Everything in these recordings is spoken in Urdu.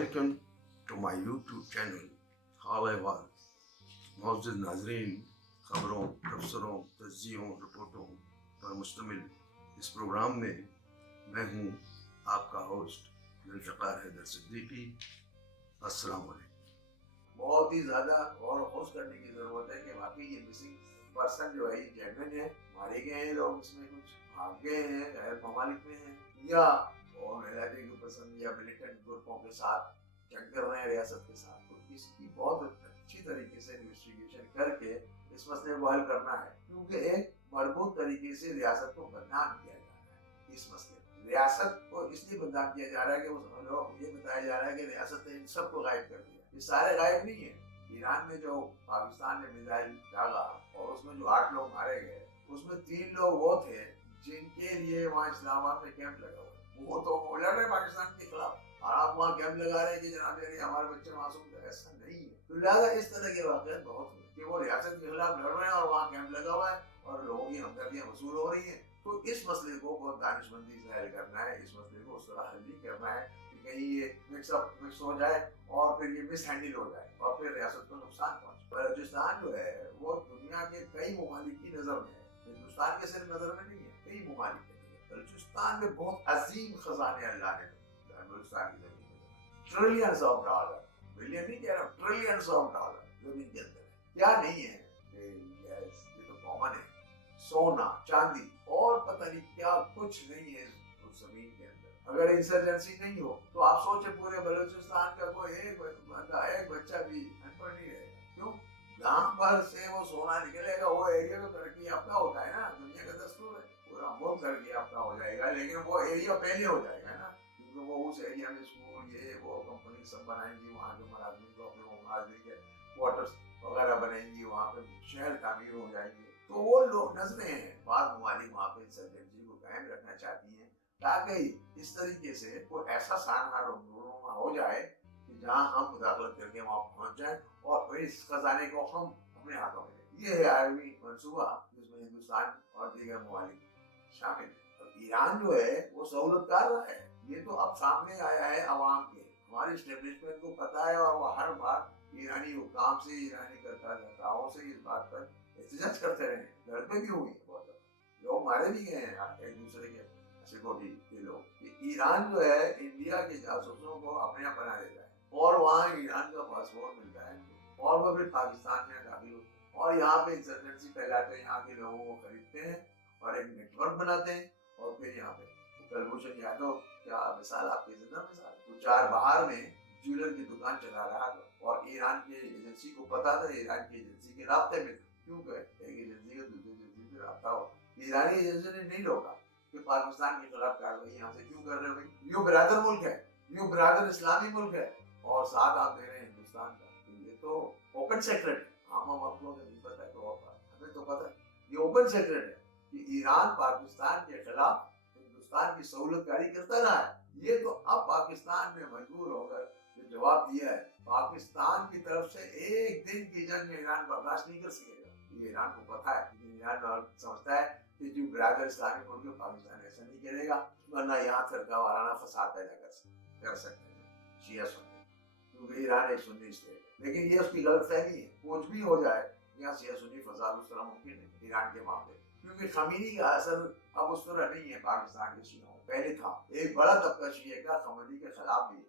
Welcome to my YouTube channel حال احوال. معزز ناظرین، خبروں، تبصروں، تجزیوں، رپورٹوں پر مشتمل اس پروگرام میں میں ہوں آپ کا ہوسٹ ذوالفقار حیدر صدیقی. السلام علیکم. بہت ہی زیادہ غور و خوض کرنے کی ضرورت ہے کہ واقعی یہ مسنگ پرسن جو ہے یہ جینوین ہے، مارے گئے ہیں لوگ، اس میں کچھ بھاگ گئے ہیں، غیر ممالک میں ہیں، یا اور علاقے کے پسند یا ملیٹنٹ گروپوں کے ساتھ جنگ کر رہے ہیں ریاست کے ساتھ. تو اس کی بہت اچھی طریقے سے انویسٹیگیشن کر کے اس مسئلے کو حل کرنا ہے، کیونکہ ایک مربوط طریقے سے ریاست کو بدنام کیا جا رہا ہے. اس مسئلے ریاست کو اس لیے بدنام کیا جا رہا ہے کہ لوگ یہ بتایا جا رہا ہے کہ ریاست نے ان سب کو غائب کر دیا. یہ سارے غائب نہیں ہیں. ایران میں جو پاکستان نے میزائل ڈالا اور اس میں جو 8 لوگ مارے گئے، اس میں 3 لوگ وہ تھے جن کے لیے وہاں اسلام آباد میں کیمپ لگا ہوا ہے. وہ تو لڑ رہے پاکستان کے خلاف، اور آپ وہاں کیمپ لگا رہے ہیں کہ جناب ہمارے بچے معصوم تھے. ایسا نہیں ہے. تو لہٰذا اس طرح کے واقعات بہت ہوئے کہ وہ ریاست کے خلاف لڑ رہے ہیں اور وہاں کیمپ لگا ہوا ہے اور لوگوں کی ہمدردیاں وصول ہو رہی ہیں. تو اس مسئلے کو بہت دانش مندی سے حل کرنا ہے. اس مسئلے کو اس طرح حل نہیں کرنا ہے کہ کہیں یہ مکس ہو جائے اور پھر یہ مس ہینڈل ہو جائے اور پھر ریاست کو نقصان پہنچے. بلوچستان جو ہے وہ دنیا کے کئی ممالک کی نظر میں ہے، ہندوستان کے صرف نظر میں نہیں ہے، کئی ممالک کی نظر. بلوچستان میں بہت عظیم خزانے اللہ نے بلوچستان کی زمین میں ٹریلینز آف ڈالر، بلین نہیں کہہ رہا، ٹریلینز آف ڈالر زمین کے اندر ہے. کیا نہیں ہے؟ یہ تو کامن ہے. سونا، چاندی اور پتہ نہیں کیا کچھ نہیں ہے اس زمین کے اندر. اگر انسرجنسی نہیں ہو تو آپ سوچیں پورے بلوچستان کا کوئی ایک بندہ، ایک بچہ بھی ان پڑھ نہیں رہے گا. کیوں؟ جہاں پر سے وہ سونا نکلے گا وہ ایریا تو ترقی یافتہ ہوتا ہے نا، دنیا کا دستور ہے. پورا ملک ترقی یافتہ ہو جائے گا، لیکن وہ ایریا پہلے ہو جائے گا نا، کیونکہ وہ اس ایریا میں اسکول، یہ وہ کمپنی سب بنائیں گی، وہاں کے ملازمین کو اپنے ملازمین کے کوارٹرز وغیرہ بنائیں گی، وہاں پہ شہر تعمیر ہو جائیں گے. تو وہ لوگ نظریں ہیں. بعض ممالک وہاں پہ انسرجنسی کو قائم رکھنا چاہتی ہیں تاکہ اس طریقے سے کوئی ایسا سانحہ رونما ہو جائے کہ جہاں ہم مداخلت کر کے وہاں پہنچ جائیں اور اس خزانے کو ہم اپنے ہاتھوں میں لیں. یہ ہے عالمی منصوبہ جس میں ہندوستان اور دیگر ممالک شامل ہیں. اور ایران جو ہے وہ سہولت کار رہا ہے. یہ تو اب سامنے آیا ہے عوام کے، ہماری اسٹیبلشمنٹ کو پتا ہے، اور وہ ہر بار ایرانی حکام سے، ایرانی کرتاؤں سے اس بات پر احتجاج کرتے رہے ہیں. لڑتے بھی ہوئی ہیں، بہت لوگ مارے بھی گئے ہیں ایک دوسرے کے سیکورٹی کے لوگ. کہ ایران جو ہے انڈیا کے جاسوسوں کو اپنے یہاں بنا دیتا ہے اور وہاں ایران کا پاسپورٹ ملتا ہے اور وہ پھر پاکستان میں داخل ہوتے ہیں اور یہاں پہ انسرجنسی پھیلاتے ہیں، یہاں کے لوگوں کو خریدتے ہیں اور ایک نیٹ ورک بناتے ہیں. اور پھر یہاں پہ کلبھوشن یادو کیا مثال، آپ کی زندہ مثال، وہ چار بہار میں جیولر کی دکان چلا رہا تھا اور ایران کی ایجنسی کو پتا تھا، ایران کی ایجنسی کے رابطے میں تھا. کیوں کہ ایک ایجنسی کا دوسری ایجنسی سے رابطہ ہو. ایرانی ایجنسی نے نہیں روکا کہ پاکستان کے خلاف کارروائی یہاں سے کیوں کر رہے ہو. یوں برادر ملک ہے، یوں برادر اسلامی ملک ہے، اور ساتھ آپ دے رہے ہیں ہندوستان کا. یہ تو اوپن سیکرٹ ہے. ہم آپ لوگوں کو نہیں پتا ہے تو ہمیں تو پتا ہے. یہ اوپن سیکرٹ ہے کہ ایران پاکستان کے خلاف ہندوستان کی سہولت کاری کرتا رہا ہے. یہ تو اب پاکستان میں مجبور ہو کر جو جواب دیا ہے، پاکستان کی طرف سے ایک دن کی جنگ میں ایران برداشت نہیں کر سکے گا. یہ ایران کو پتا ہے. ایران سمجھتا ہے کہ جو برادر اسلامی ملک ہے پاکستان ایسا نہیں کرے گا، ورنہ یہاں فرقہ وارانہ فساد پیدا کر سکتے ہیں شیعہ سنی، کیونکہ ایران ایک سنی اسٹیٹ ہے. لیکن یہ اس کی غلط فہمی ہے. کچھ بھی ہو جائے یہاں شیعہ سنی فساد اس طرح ممکن ہے ایران کے معاملے، کیونکہ خمینی کا اثر اب اس طرح نہیں ہے پاکستان کے شیعوں. پہلے تھا ایک بڑا طبقہ شیعہ کا خمینی کے خلاف بھی ہے.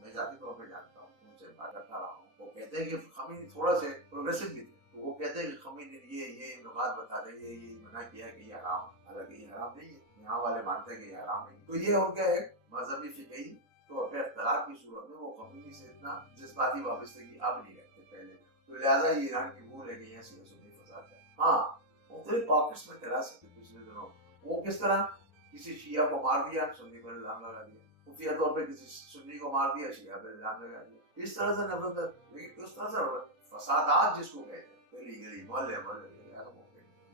میں ذاتی طور پہ جانتا ہوں، ان سے بات کرتا رہا ہوں. وہ کہتے ہیں کہ خمینی تھوڑا سے پروگریسو بھی تھے. وہ کہتے ہیں کہ خمینی نے یہ نکات بتا دیں، یہ منع کیا کہ یہ حرام، حالانکہ یہ حرام نہیں ہے. یہاں والے مانتے ہیں کہ یہ حرام نہیں. تو یہ ان کا ایک مذہبی فقہی تو اپنے اختلاف کی صورت میں وہ خمینی سے اتنا جذباتی وابستگی اب نہیں رکھتے پہلے. تو لہٰذا یہ ایران کی بھول ہے کہ یہاں شیعہ سنی فساد ہے. ہاں مختلف پاکٹس میں کرا سکتے. پچھلے دنوں وہ کس طرح کسی شیعہ کو مار دیا، سنی پر الزام لگا دیا. خفیہ طور پہ کسی سنی کو مار دیا، شیعہ پر الزام لگا دیا. اس طرح سے نفرت، لیکن اس طرح سے فسادات جس کو کہتے ہیں گلی گلی محلے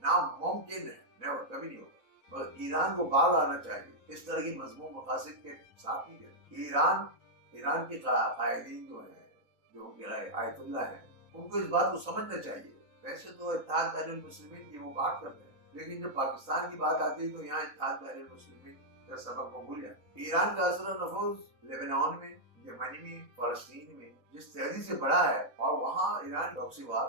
ناممکن ہے. کبھی نہیں ہوگا. بس ایران کو باہر آنا چاہیے. اس طرح کی مضمون مقاصد کے ساتھ ہی ایران کے قائدین جو ہیں، جو ان کے آیت اللہ ہیں، ان کو اس بات کو سمجھنا چاہیے. ویسے تو اتحاد بین المسلمین کی وہ بات کرتے ہیں، لیکن جب پاکستان کی بات آتی ہے تو یہاں اتحاد بین المسلمین کا سبق کو بھول جائے. ایران کا اثر و نفوذ لیبنان میں، یمن میں، فلسطین میں جس تیزی سے بڑھا ہے، اور وہاں ایران پراکسی وار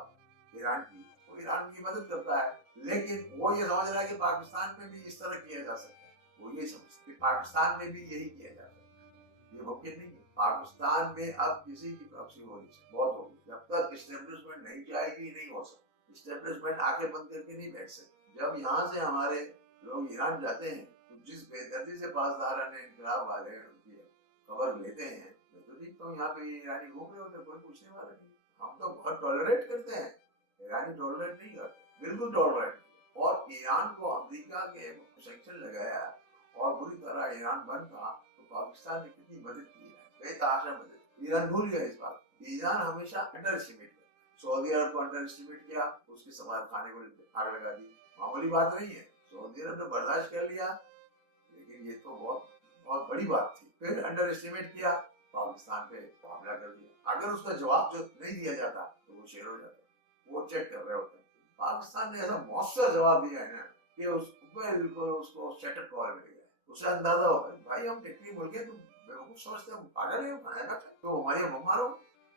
ایران کی، وہ ایران کی مدد کرتا ہے، لیکن وہ یہ سمجھ رہا ہے کہ پاکستان میں بھی اس طرح کیا جا سکتا ہے، وہ یہ سمجھتا ہے کہ پاکستان میں بھی یہی کیا جا سکتا ہے، یہ ممکن نہیں ہے۔ پاکستان میں اب کسی کی پراکسی ہو نہیں سکتی، بہت ہوگی، جب تک اسٹیبلشمنٹ نہیں جائے گی نہیں ہو سکتی، اسٹیبلشمنٹ آنکھیں بند کر کے نہیں بیٹھ سکتی۔ جب یہاں سے ہمارے لوگ ایران جاتے ہیں تو جس بے دردی سے پاسداران انقلاب والے ان کی خبر لیتے ہیں، میں تو دیکھتا ہوں یہاں پہ ایرانی گھوم رہے ہوتے، کوئی پوچھنے والا نہیں، ہم تو بہت ٹالریٹ کرتے ہیں، ایرانی ٹالریٹ نہیں کرتے، بالکل ٹالریٹ۔ اور ایران کو امریکہ کے سینکشن لگایا اور بری طرح ایران بند تھا، تو پاکستان نے کتنی مدد کی ہے، بے تحاشا مدد۔ ایران بھول گیا اس بات، ایران ہمیشہ انڈر اسٹیمیٹ کرتا ہے، سعودی عرب کو انڈر اسٹیمیٹ کیا، اس کے سفارت خانے کو آگ لگا دی، معمولی بات نہیں ہے، سعودی عرب نے برداشت کر لیا، لیکن یہ تو بہت بڑی بات تھی۔ پھر انڈر اسٹیمیٹ کیا، پاکستان پہ حملہ کر دیا، اگر اس کا جواب جو نہیں دیا جاتا تو وہ شیر ہو جاتا، وہ چیک کر رہے ہوتے ہیں۔ پاکستان نے ایسا مؤثر جواب دیا ہے نا کہ اس کو سیٹ اپ کال مل گیا، اسے اندازہ ہوگا بھائی ہم ٹیکنی ملک ہیں، تم بیوقوف سمجھتے ہو، پاگل ہے تو ہماری ممارو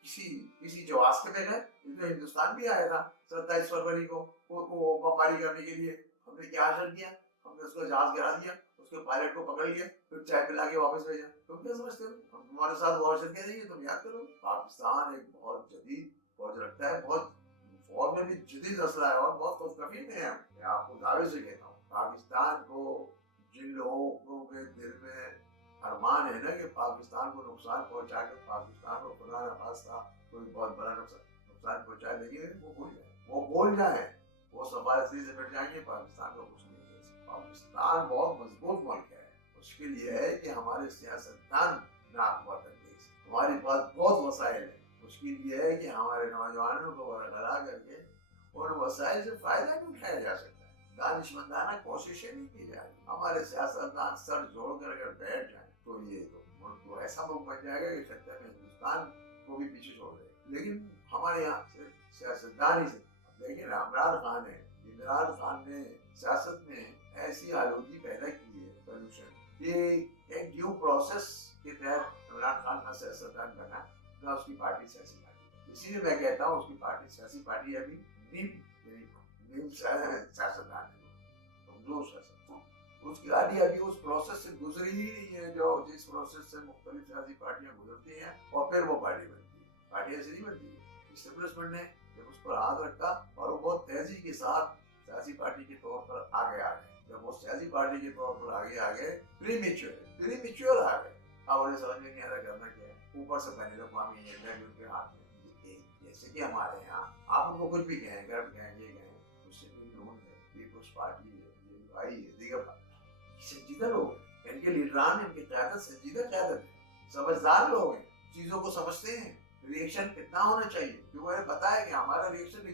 کسی جواز کے بغیر۔ یہ تو ہندوستان بھی آیا تھا 27 فروری کو بمباری کرنے کے لیے، ہم نے کیا حاصل کیا، ہم نے اس کو جہاز گرا دیا، اس کے پائلٹ کو پکڑ لیا، پھر چائے پلا کے واپس بھیجا۔ تم کیا سمجھتے ہو ہم تمہارے ساتھ معاشرت کے نہیں ہے؟ تم یاد کرو پاکستان ایک بہت جدید فوج رکھتا ہے، بہت فوج میں بھی جدید اسلحہ ہے اور بہت مستفید ہیں ہم۔ میں آپ کو دعوے سے کہتا ہوں پاکستان کو، جن لوگوں کے دل میں ارمان ہے نا کہ پاکستان کو نقصان پہنچا کے پاکستان کو خدا نہ خواستہ کوئی بہت بڑا نقصان پہنچا دیں گے، وہ بھول جائیں، وہ سفارتی سے بیٹھ جائیں گے، پاکستان کو کچھ نہیں دے سکتے۔ پاکستان بہت مضبوط ملک ہے، مشکل یہ ہے کہ ہمارے سیاستدان ناقوت اندیز، ہماری پاس بہت وسائل ہیں، مشکل یہ ہے کہ ہمارے نوجوانوں کو برقرار کر کے اور وسائل سے فائدہ نہیں اٹھایا جا سکتا ہے، دانشمندانہ کوششیں نہیں کی جا رہی۔ ہمارے سیاستدان سر جوڑ کر اگر بیٹھ جائیں تو یہ تو ملک تو ایسا ملک بن جائے گا کہ خطے میں ہندوستان کو بھی پیچھے چھوڑ دے گا۔ لیکن ہمارے یہاں سے سیاستدان ہی سے لیکن عمران خان ہے، عمران خان نے سیاست میں ایسی آلودگی پیدا کی ہے پولوشن کہ ایک ڈیو پروسیس کے تحت عمران خان کا سیاستدان بنا نہ اس کی پارٹی سیاسی پارٹی، اسی لیے میں کہتا ہوں اس کی پارٹی سیاسی پارٹی ابھی نیم سیاستدان ہے، کمزور سیاستدان، اس کی گاڑی ابھی اس پروسیس سے گزری ہی نہیں ہے جو جس پروسیس سے مختلف سیاسی پارٹیاں گزرتی ہیں اور پھر وہ پارٹی بنتی ہے۔ پارٹی ایسے نہیں بنتی ہے۔ اسٹیبلشمنٹ نے جب اس پر ہاتھ رکھا اور وہ بہت تیزی کے ساتھ سیاسی پارٹی کے طور پر آگے آ گئے، جب وہ سیاسی پارٹی کے طور پر آگے پری میچور آ گئے، اب انہیں سمجھ میں نہیں آ رہا کرنا کیا ہے، اوپر سے بین الاقوامی ایجنڈا بھی ان کے ہاتھ میں، جیسے کہ ہمارے یہاں آپ ان کو کچھ بھی کہیں، گرب کہیں، یہ کہیں، مسلم لیگ ہے، پیپلز پارٹی ہے، یہ آئی ہے، دیگر پارٹی، سنجیدہ لوگ ہیں، ان کے لیڈران، ان کی قیادت سنجیدہ قیادت ہے، سمجھدار لوگ ہیں، چیزوں کو سمجھتے ہیں، ریئیکشن کتنا ہونا چاہیے، کیونکہ وہ بتایا کہ ہمارا ریئیکشن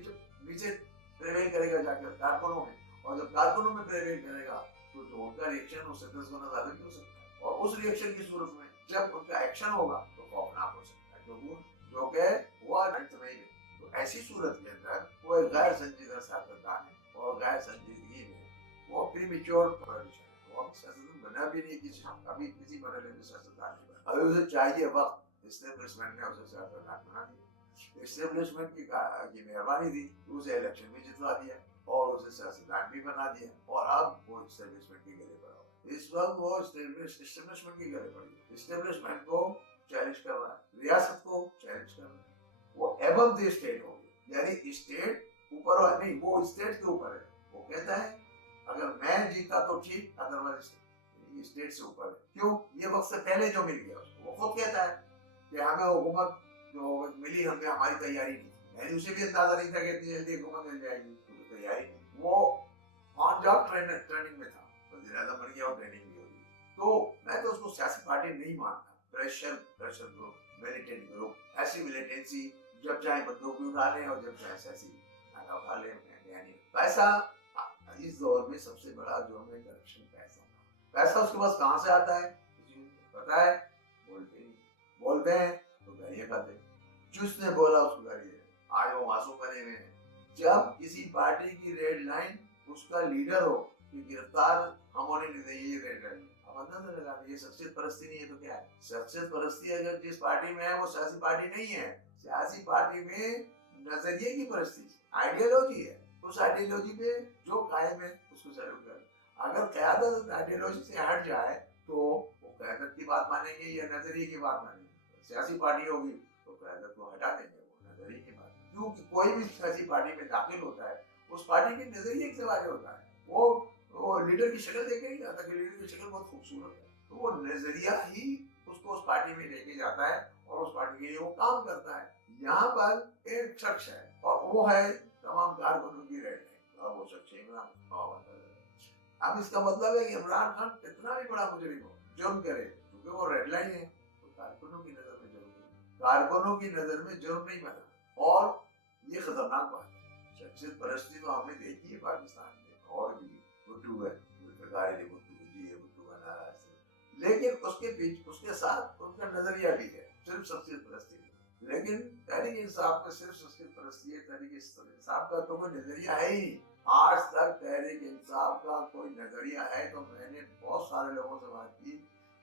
نیچے پریویل کرے گا جا کر کارکنوں میں، اور جب کارکنوں میں پریویل کرے گا تو جو ان کا ریئیکشن اس سے 10 گنا زیادہ بھی ہو سکتا ہے، اور اس ریئیکشن کی صورت میں جب ان کا ایکشن ہوگا تو خوفناک ہو سکتا ہے، جو کہ ہوا نہیں ہے۔ تو ایسی صورت کے اندر وہ ایک غیر سنجیدہ سیاستدان ہے، اور غیر سنجیدگی میں وہ پری میچور پوزیشن ہے، وہ سیاستدان بنا بھی نہیں، ابھی کسی مرحلے میں سیاستدان نہیں بنا، ابھی اسے چاہیے وقت، اسٹیبلشمنٹ نے اسے سیاستدان بنا دیا، اسٹیبلشمنٹ کی مہربانی تھی، اسے الیکشن بھی جتوا دیا اور اسے سیاستدان بھی بنا دیا، اور اب وہ اسٹیبلشمنٹ کے گلے پڑا ہوا ہے۔ اس وقت وہ اسٹیبلشمنٹ کے گلے پڑی ہے، اسٹیبلشمنٹ کو چیلنج کر رہا ہے، ریاست کو چیلنج کر رہا ہے، وہ ایبو دی اسٹیٹ ہو گیا، یعنی اسٹیٹ اوپر نہیں، وہ اسٹیٹ کے اوپر ہے، وہ کہتا ہے اگر میں جیتا تو ٹھیک، ادروائز اسٹیٹ سے اوپر ہے۔ کیوں؟ یہ وقت سے پہلے جو مل گیا اس کو، وہ خود کہتا ہے کہ ہمیں حکومت جو ملی ہمیں ہماری تیاری نہیں تھی، یعنی اسے بھی اندازہ نہیں تھا کہ اتنی جلدی حکومت مل جائے گی، کیونکہ تیاری نہیں، وہ آن جاب ٹریننگ میں تھا، وزیر اعظم بن گیا اور ٹریننگ بھی ہوگی۔ تو میں تو اس کو سیاسی پارٹی نہیں مانتا، پریشر گروپ، ملیٹنٹ گروپ، ایسی ملیٹنسی جب چاہے بندوق بھی اٹھا لیں اور جب چاہے سیاسی ڈانڈا اٹھا لیں، یعنی پیسہ اس دور میں سب سے بڑا جرم ہے کرپشن، پیسہ اس کے پاس کہاں سے آتا ہے پتا ہے؟ بولتے نہیں، بولتے ہیں تو گالیاں کھاتے ہیں، جس نے بولا اس کو گالی دے، آج وہ معصوم بنے ہوئے ہیں۔ جب کسی پارٹی کی ریڈ لائن اس کا لیڈر ہو کہ گرفتار ہم ہونے نہیں دیں، یہ ریڈ لائن مطلب نہیں لگا یہ شخصیت پرستی نہیں ہے تو کیا ہے؟ شخصیت پرستی اگر جس پارٹی میں ہے وہ سیاسی پارٹی نہیں ہے. سیاسی پارٹی میں نظریے کی پرستی آئیڈیالوجی ہے. اس آئیڈیالوجی پہ جو قائم ہے اس کو سیلوٹ کریں. اگر قیادت آئیڈیالوجی سے ہٹ جائے تو وہ قیادت کی بات مانیں گے یا نظریے کی بات مانیں گے. سیاسی پارٹی ہوگی تو قیادت کو ہٹا دیں گے, وہ نظریے کی بات. کیونکہ کوئی بھی سیاسی پارٹی میں داخل ہوتا ہے اس پارٹی کے نظریے سے واضح ہوتا ہے. وہ لیڈر کی شکل دیکھ کے نہیں جاتا کہ لیڈر کی شکل بہت خوبصورت ہے, تو وہ نظریہ ہی اس کو اس پارٹی میں لے کے جاتا ہے اور اس پارٹی کے لیے وہ کام کرتا ہے. یہاں پر ایک شخص ہے اور وہ ہے تمام کارکنوں کی ریڈ لائن, اور وہ شخص عمران خان. اب اس کا مطلب ہے کہ عمران خان کتنا بھی بڑا مجرم ہو, جرم کرے, کیونکہ وہ ریڈ لائن ہے, تو کارکنوں کی نظر میں جرم نہیں, کارکنوں کی نظر میں جرم نہیں بنا. اور یہ خطرناک بات ہے. شخصیت پرستی تو ہم نے دیکھی ہے پاکستان میں, اور بھی بھٹو ہے, لیکن اس کے بیچ اس کے ساتھ ان کا نظریہ بھی ہے, صرف شخصیت پرستی نہیں. لیکن تحریک انصاف میں صرف شخصیت پرستی ہے, تحریک انصاف کا تو کوئی نظریہ ہے ہی نہیں. آج تک تحریک انصاف کا کوئی نظریہ ہے تو میں نے بہت سارے لوگوں سے بات کی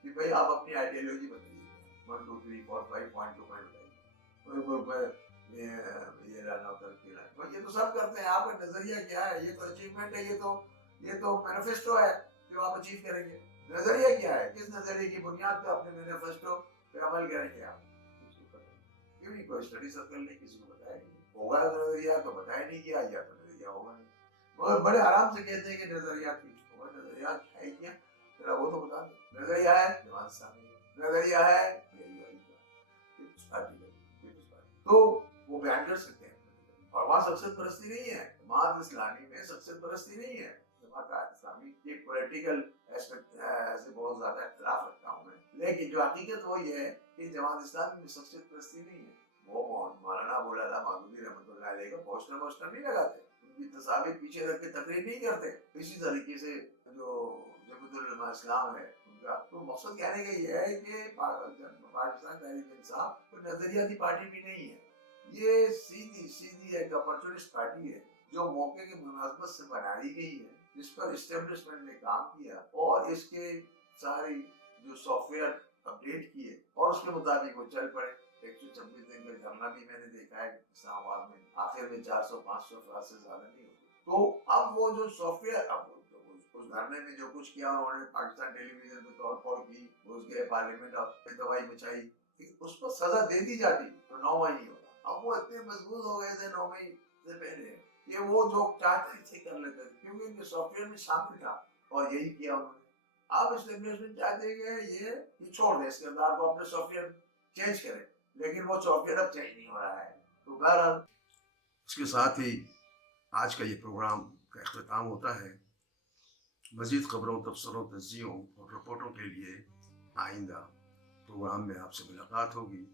کہ بھئی آپ اپنی آئیڈیالوجی بتائیے, 1 2 3 4 5 پوائنٹ ٹو پوائنٹ بتائیے. یہ لانا ادھر کے لانا, یہ تو سب کرتے ہیں. آپ کا نظریہ کیا ہے؟ یہ تو اچیومنٹ ہے, یہ تو مینیفیسٹو ہے جو آپ اچیو کریں گے. نظریہ کیا ہے؟ کس نظریے کی بنیاد پہ اپنے مینیفیسٹو پہ عمل کریں گے آپ؟ کیوں نہیں؟ کوئی اسٹڈی سرکل نہیں, کسی کو بتایا نہیں. ہوگا نظریہ تو بتایا نہیں گیا, یا تو نظریہ ہوگا نہیں. مگر بڑے آرام سے کہتے ہیں کہ نظریات ٹھیک ہوگا. نظریات ہے کیا ذرا وہ تو بتا دیں. نظریہ ہے جماعت اسلامی, نظریہ ہے یہی والی بات, تو وہ بیان کر سکتے ہیں. اور وہاں شخصیت پرستی نہیں ہے. جماعت اسلامی میں شخصیت پرستی نہیں ہے. جماعت اسلامی کے پولیٹیکل ایسپیکٹ سے بہت زیادہ اختلاف رکھتا ہوں میں, لیکن جو حقیقت وہی ہے کہ جماعت اسلامی میں شخصیت پرستی نہیں ہے. وہ مولانا ابو العلا مودودی رحمۃ اللہ علیہ کا پوسٹر نہیں لگاتے, ان کی تصاویر پیچھے رکھ کے تقریر نہیں کرتے. اسی طریقے سے جو جمعیت العلماء اسلام ہے ان کا تو مقصد کہنے کا یہ ہے کہ پاکستان تحریک انصاف کوئی نظریاتی پارٹی بھی نہیں ہے. یہ سیدھی ایک اپرچونسٹ پارٹی ہے جو موقع کے مناسبت سے بنائی گئی ہے, جس پر اسٹیبلشمنٹ نے کام کیا اور اس کے ساری جو سافٹ ویئر اپڈیٹ کیے اور اس کے مطابق وہ چل پڑے. 126 دن کا دھرنا بھی میں نے دیکھا ہے اسلام آباد میں, آخر میں 400-500 افراد سے زیادہ نہیں ہوتے. تو اب وہ جو سافٹ ویئر, اب اس دھرنے میں جو کچھ کیا انہوں نے, پاکستان ٹیلی ویژن پہ توڑ پھوڑ کی, گھس گئے پارلیمنٹ میں دوائی مچائی, اس پر سزا دے دی جاتی تو 9 ماہ نہیں ہوتا. اب وہ اتنے مضبوط ہو گئے تھے 9 ماہ سے پہلے کہ وہ جو چاہتے تھے کر لیتے تھے, کیونکہ ان کے سافٹ ویئر میں شامل تھا, اور یہی کیا انہوں نے. آپ اسٹیبلشمنٹ چاہتے کہ یہ چھوڑ دیں اس کردار کو, اپنے سافٹ ویئر چینج کریں, لیکن وہ سافٹ ویئر اب چینج نہیں ہو رہا ہے. تو بہرحال اس کے ساتھ ہی آج کا یہ پروگرام کا اختتام ہوتا ہے. مزید خبروں, تبصروں, تجزیوں اور رپورٹوں کے لیے آئندہ پروگرام میں آپ سے ملاقات ہوگی.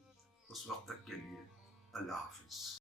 اس وقت تک کے لیے اللہ حافظ.